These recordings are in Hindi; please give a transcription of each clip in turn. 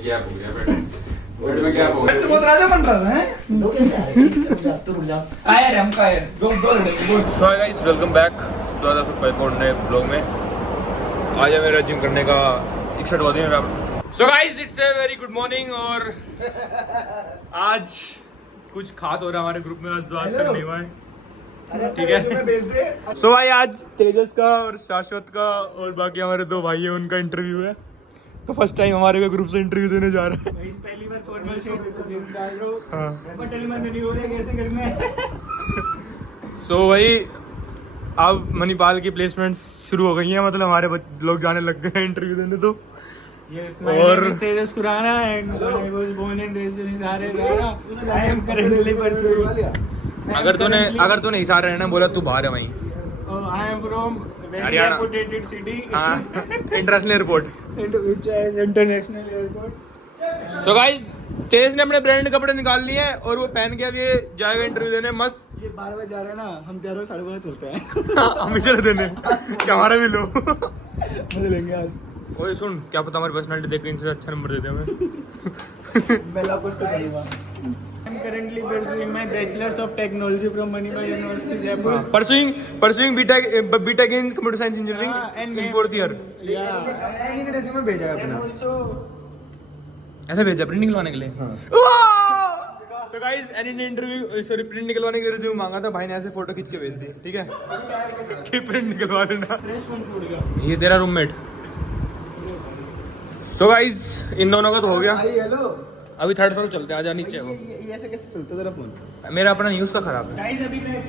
गैप हो गया बेड में गैप हो गया। से बहुत राजा बन रहा था हैं। दो कैसे आ रहे तो रुक जाओ। कायर हम कायर दो लड़के सो हाय गाइस, वेलकम बैक। स्वागत है आपका नए ब्लॉग में। आज है मेरा जिम करने का 61वां दिन। So guys, it's a very good morning. और आज कुछ खास हो रहा है हमारे ग्रुप में। आज तो आज तक नहीं हुआ है, ठीक है। सो भाई, आज तेजस का और शाश्वत का और बाकी हमारे दो भाई है, उनका इंटरव्यू है। तो फर्स्ट टाइम हमारे को ग्रुप से इंटरव्यू देने जा रहा है। पहली बार फॉर्मल शर्ट जींस डाल रहा हूं। हाँ। बटन बंद नहीं हो रहा, कैसे करना है। सो भाई, अब मणिपाल की प्लेसमेंट्स शुरू हो गई हैं। मतलब हमारे लोग जाने लग गए हैं इंटरव्यू देने। तो Yes, my name is Tejas Khurana and I was born and raised in Hisar. I am currently pursuing. अगर तूने हिसार रहना बोला, तू बाहर है वहीं। I am from very Haryana. reputed city. हाँ, international airport. Into which is international airport. So guys, Tej ने अपने ब्रांड कपड़े निकाल लिए हैं और वो पहन के अब ये जाएगा इंटरव्यू देने। मस्त। ये 12 बजे जा रहे हैं ना, हम तैयार 12:30 चलते हैं। हम ही चले देने क्या हमारा भी लो। मजे लेंगे आज। ओए सुन, क्या पता हमारी पर्सनालिटी देख के इनसे अच्छा नंबर दे दे हमें। पहला कुछ तो करूंगा। I am currently pursuing my Bachelor's of Technology from Manipal University, Jaipur. Pursuing BTech in Computer Science Engineering and in 4th year। Yeah. मैंने रेज्यूमे भेजा है अपना। Also, ऐसे भेजा प्रिंट निकलवाने के लिए। सो गाइस, एनी ने इंटरव्यू सॉरी प्रिंट निकलवाने के लिए रिज्यूम मांगा था। भाई ने ऐसे फोटो खींच के भेज दी, ठीक है, कि प्रिंट निकलवा देना। fresh one छूट गया। ये तेरा रूममेट। सो गाइस, इन दोनों का तो हो गया। हेलो। अभी थर्ड फ्लोर चलते हैं, आजा नीचे वो। ये ऐसे कैसे चलता तेरा फोन? मेरा अपना न्यूज़ का खराब है। Guys, अभी मैं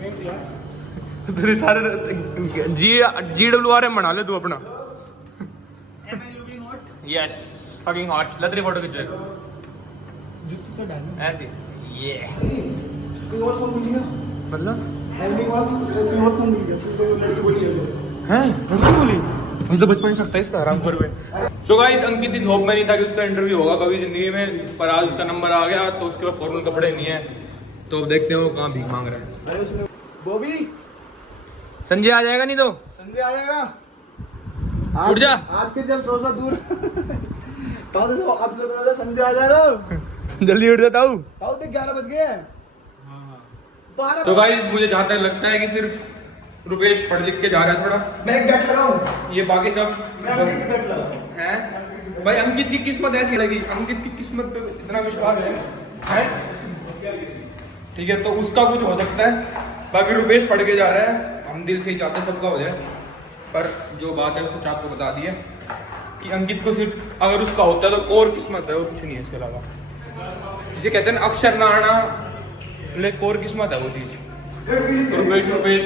भेज दिया। तेरे सारे GWRM बना ले तू अपना। Am I looking hot? Yes, fucking hot. लतरी फोटो खींच ले जूती तो डालो। ऐसे। ये कोई और फोन मिल गया? मतलब कोई और फोन मिल गया? तो लड़की बोली है। हैं? लड़की बोली? मुझे तो बचपन सकता है इसका आराम कर में। सो गाइस, अंकित इस होप में नहीं था कि उसका इंटरव्यू होगा कभी जिंदगी में, पर आज उसका नंबर आ गया। तो उसके बाद फॉर्मल कपड़े नहीं है, तो अब देखते हैं वो कहाँ भीख मांग रहा है। अरे उसमें बॉबी संजय आ जाएगा नहीं तो संजय आ जाएगा। उठ जा। आपके जब 100 दूर ताऊ तो आप जो संजय आ जाएगा। जल्दी उठ जाता हूँ। ताऊ तो 11 बज गए। हाँ। तो गाइस, मुझे जहाँ तक लगता है कि सिर्फ रुपेश पढ़ लिख के जा रहा है थोड़ा। मैं एक बैट लगाऊं? ये बाकी सब मैं अंकित से बैट लगाऊं? हैं। भाई अंकित की किस्मत ऐसी लगी, अंकित की किस्मत पे इतना विश्वास है, ठीक है, तो उसका कुछ हो सकता है। बाकी रुपेश पढ़ के जा रहा है। हम दिल से ही चाहते सबका हो जाए, पर जो बात है वो सच आपको बता दी है कि अंकित को सिर्फ अगर उसका होता है तो और किस्मत है, और कुछ नहीं है इसके अलावा। जिसे कहते हैं ना, अक्षर ना आना, लेकिन और किस्मत है वो चीज। रुपेश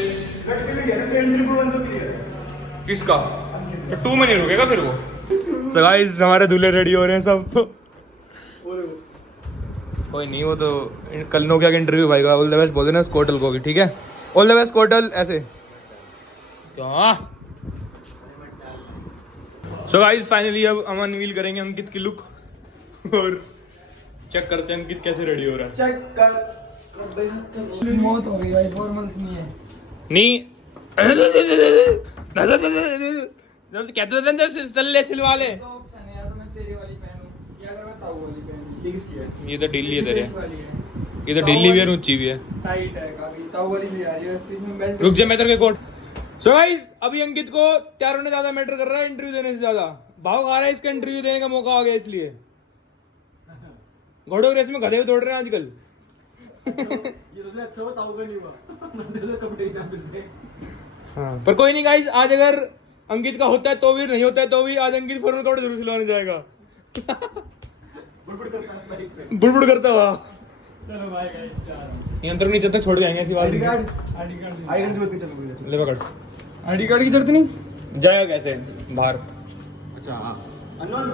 किसका 2 में नहीं रुकेगा फिर वो। तो गाइस, हमारे दूल्हे रेडी हो रहे हैं सब। कोई नहीं, वो तो कल नोकिया का इंटरव्यू भाई का। ऑल द बेस्ट बोल देना स्कोटल को भी, ठीक है। ऑल द बेस्ट स्कोटल। ऐसे क्या। सो गाइस, फाइनली अब हम अनवील करेंगे अंकित की लुक और चेक करते हैं अंकित कैसे रेडी हो रहा है। चेक कर। मौत हो गई भाई, फॉर्मल्स नहीं है। नहीं जब कहते थे जब सल्ले सिलवा ले। तो ऑप्शन है, या तो मैं तेरी वाली पहनूं या अगर मैं ताऊ वाली पहनूं। ये किसकी है? ये तो ढीली है तेरे। Dress वाली है। ये तो ढीली भी है और ऊंची भी है। टाइट है काफी। ताऊ वाली भी आ रही है, इसमें बेल्ट। रुक जा, मैं तेरे को कोट। सो गाइस, अभी अंकित को तैयार होने ज्यादा मैटर कर रहा है इंटरव्यू देने से ज्यादा। भाव खा रहा है, इसका इंटरव्यू देने का मौका आ गया इसलिए। घोड़ों रेस में गधे दौड़ रहे हैं आजकल। ये सबसे अच्छा हो ताऊ का नहीं हुआ। मंदिर से कपड़े ही ना मिलते। हाँ, पर कोई नहीं गाइस, आज अगर अंकित का होता है तो भी, नहीं होता है तो भी, आज अंकित फॉर्मल कपड़े जरूर सिलवाने जाएगा। बुड़बुड़ करता हुआ। चलो भाई गाइस, जा रहा हूं। नियंत्रण नीचे तक छोड़ के आएंगे ऐसी बात आईडी नहीं। Card ID card ID card से चलो। ले पकड़। आईडी कार्ड की जरूरत नहीं। जाएगा कैसे बाहर? अच्छा हां अननोन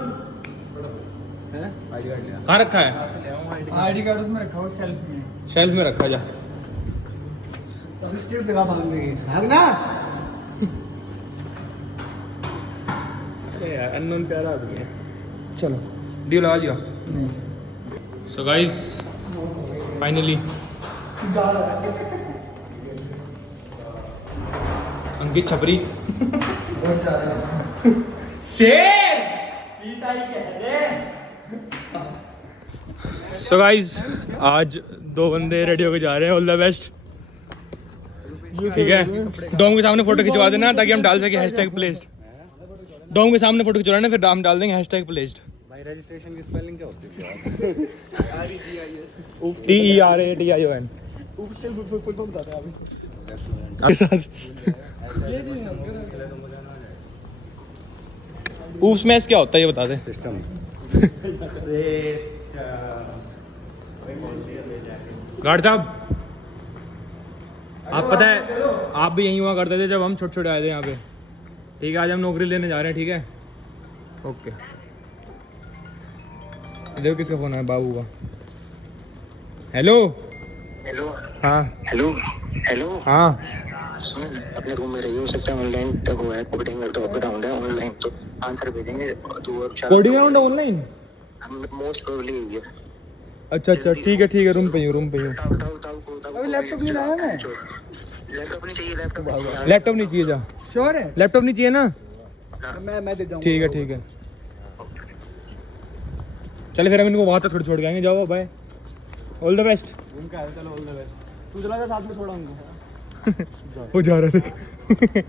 है। आईडी कार्ड लिया। कहाँ रखा है? आईडी कार्ड उसमें रखा हुआ शेल्फ में। शेल्फ में रखा। जा तो स्टिप लगा भागने की। भागना। अरे यार, अननोन प्यारा आदमी है। चलो ड्यू लगा लिया। सो गाइस, फाइनली अंकित छपरी। बहुत ज्यादा शेर सो गाइस आज 2 बंदे रेडी होके जा रहे हैं, ऑल द बेस्ट। ठीक है, डोम के सामने फोटो खिंचवा देना ताकि हम डाल सके हैशटैग प्लेस्ड। डोम के सामने फोटो खिंचवाना, फिर हम डाल देंगे हैशटैग प्लेस्ड। भाई रजिस्ट्रेशन की स्पेलिंग क्या होती TERATION आपके साथ। ऊप स्मैश क्या होता है ये बता दे। सिस्टम गार्ड साहब, आप पता है आप भी यहीं हुआ करते थे जब हम छोटे छोटे आए थे यहाँ पे। ठीक है, आज हम नौकरी लेने जा रहे हैं। ठीक है, ओके। देखो किसका फोन है, बाबू का। हेलो हेलो हाँ हेलो हेलो हाँ सुन, अपने रूम में रही हो सकता है ऑनलाइन तक हुआ है, कोडिंग राउंड है ऑनलाइन, तो आंसर भेजेंगे तू और coding round online. Most probably है। अच्छा अच्छा, ठीक है रूम पे ही हूँ। अभी लैपटॉप नहीं लाया मैं। लैपटॉप नहीं चाहिए, लैपटॉप नहीं चाहिए, जा श्योर है? लैपटॉप नहीं चाहिए ना। मैं दे जाऊंगा। ठीक है चल फिर हम इनको वहाँ तक छोड़ के आएंगे। जाओ बाय, ऑल द बेस्ट। उनका है, चलो ऑल द बेस्ट। तू चला जा साथ में, छोड़ा उनको। हो जा रहा है।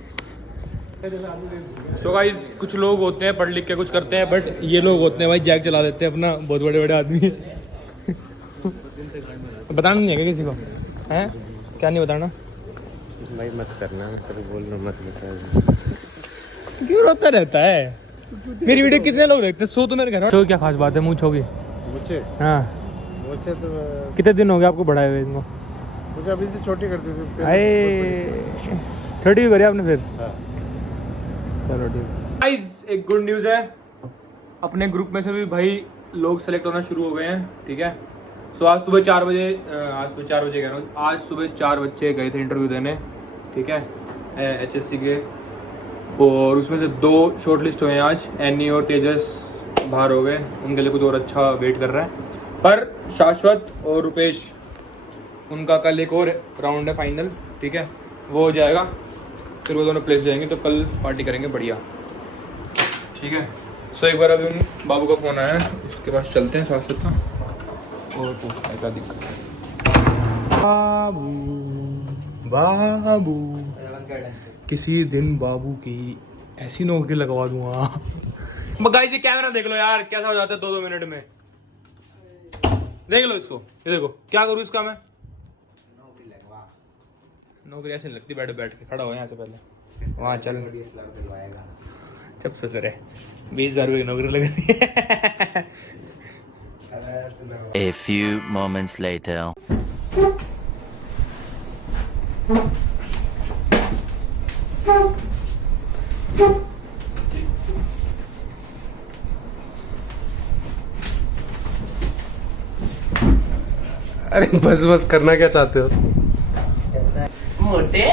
सो गाइस, कुछ लोग होते हैं पढ़ लिख के कुछ करते हैं, बट ये लोग होते हैं भाई जैक चला देते हैं अपना, बहुत बड़े बड़े आदमी। तो बताना नहीं है क्या किसी को? हैं क्या नहीं बताना भाई? मत करना, कभी बोलना मत बता। क्यों रोता रहता है? मेरी वीडियो कितने लोग देखते हैं? 100 तो मेरे घर। तो क्या खास बात है मूंछ होगी? मुझे हाँ, मुझे तो कितने दिन हो गए आपको बढ़ाए हुए इनको? मुझे अभी से छोटी कर दी थी। आए 30 करी आपने फिर? हाँ। चलो ठीक। गाइस, एक गुड न्यूज़ है, अपने ग्रुप में से भी भाई लोग सेलेक्ट होना शुरू हो गए हैं। ठीक है, सो आज सुबह 4 बजे कह रहा हूँ, आज सुबह 4 बच्चे गए थे इंटरव्यू देने। ठीक है, HSC के, और उसमें से 2 शॉर्ट लिस्ट हुए हैं आज। एनी और तेजस बाहर हो गए, उनके लिए कुछ और अच्छा वेट कर रहा है। पर शाश्वत और रुपेश, उनका कल एक और राउंड है फाइनल। ठीक है, वो हो जाएगा, फिर वो दोनों प्लेस जाएंगे, तो कल पार्टी करेंगे बढ़िया। ठीक है, सो एक बार अभी उन बाबू का फ़ोन आया है, उसके पास चलते हैं शाश्वत का और पूछते हैं क्या दिक्कत है। बाबू किसी दिन बाबू की ऐसी नौकरी लगवा दूंगा। गाइस, ये कैमरा देख लो यार, कैसा हो जाता है 2-2 मिनट में। देख लो इसको, ये देखो क्या करूँ इसका मैं। नौकरी ऐसे नहीं लगती, बैठ के खड़ा हो यहाँ से पहले, वहाँ चल जब सोच रहे 20,000 रुपये की नौकरी लग रही है। A few moments later. अरे बस करना क्या चाहते हो? मोटे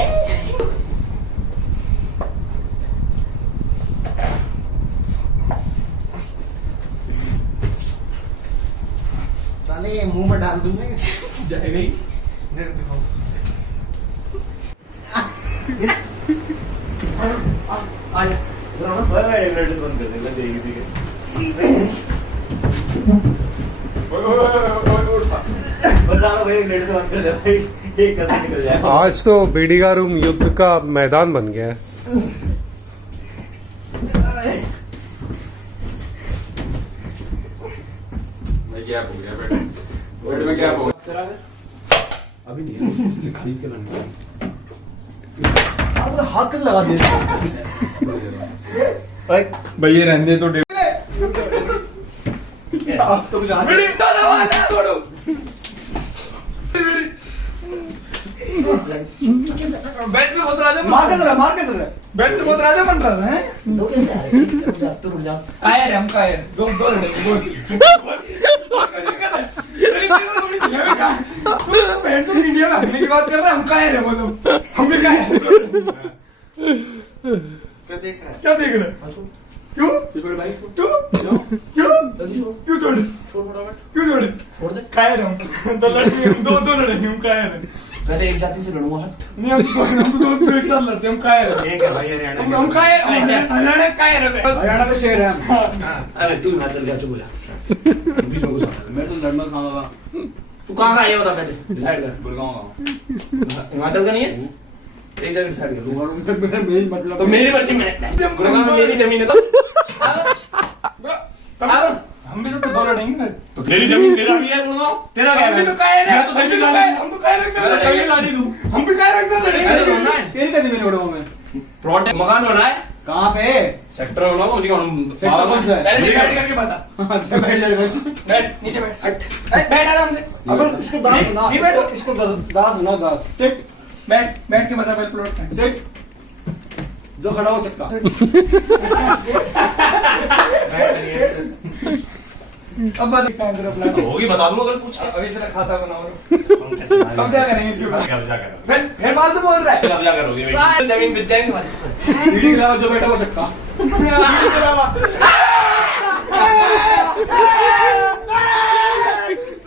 साले मुंह में डाल दूंगा जाए नहीं। आज तो बीडी का रूम युद्ध का मैदान बन गया है। हाथ किस लगा दिया? भैया रहने तो बेड में बहुत राजा मार के जरा बेड से बहुत राजा बन रहा था। हैं दो कैसे आ रहे? रुक जा कायर है हम, कायर दो लड़ेंगे बोल। तू इंडिया में हटने की बात कर रहा है, हम कायर है बोलो, हम भी कायर। क्या देख रहा है? क्या देख रहा है? क्यों छोड़ भाई, क्यों क्यों क्यों छोड़ छोड़ फटाफट, क्यों छोड़े? छोड़ दे। कायर हम, 2 लड़ेंगे हम, 2 लड़ेंगे हम, कायर है। पहले एक जाति से लड़ूंगा हट नहीं हम तो एक साथ लड़ते हम काय एक है भाई हरियाणा हम काय हरियाणा काय हरियाणा का शेर है हम। अरे तू हिमाचल जा चुप हो जा बीच में घुस मैं तो लड़ना खाऊंगा तू कहाँ का आया बता पहले डिसाइड कर गुड़गांव का हिमाचल का नहीं है एक जगह डिसाइड कर मेरा मेन मतलब तो मेरी मर्जी में गुड़गांव में मेरी जमीन है तो हम भी तो दो लड़ेंगे तो मेरी जमीन मेरा भी है गुड़गांव तेरा क्या हम भी तो काय मैं तो जमीन ला हम तो काय रखते जमीन ला दी तू हम भी काय रखते लड़ेंगे तेरी का जमीन गुड़गांव में प्लॉट मकान बन रहा है कहाँ पे सेक्टर बना मुझे सेक्टर कौन सा है पहले बैठ करके बता बैठ जा बैठ नीचे बैठ बैठ आराम से अगर इसको दास सुना नहीं बैठो इसको दास सुना दास सिट बैठ के बता पहले प्लॉट का सिट जो खड़ा हो चक्का अब बात क्या है तेरा प्लान होगी बता दूंगा अगर पूछ अभी चला खाता बनाओ अब क्या करेंगे इसके बाद फिर बात तो बोल रहा है अब क्या करोगे सारी जमीन बिक जाएंगे बीड़ी के अलावा जो बैठा वो चक्का बीड़ी के अलावा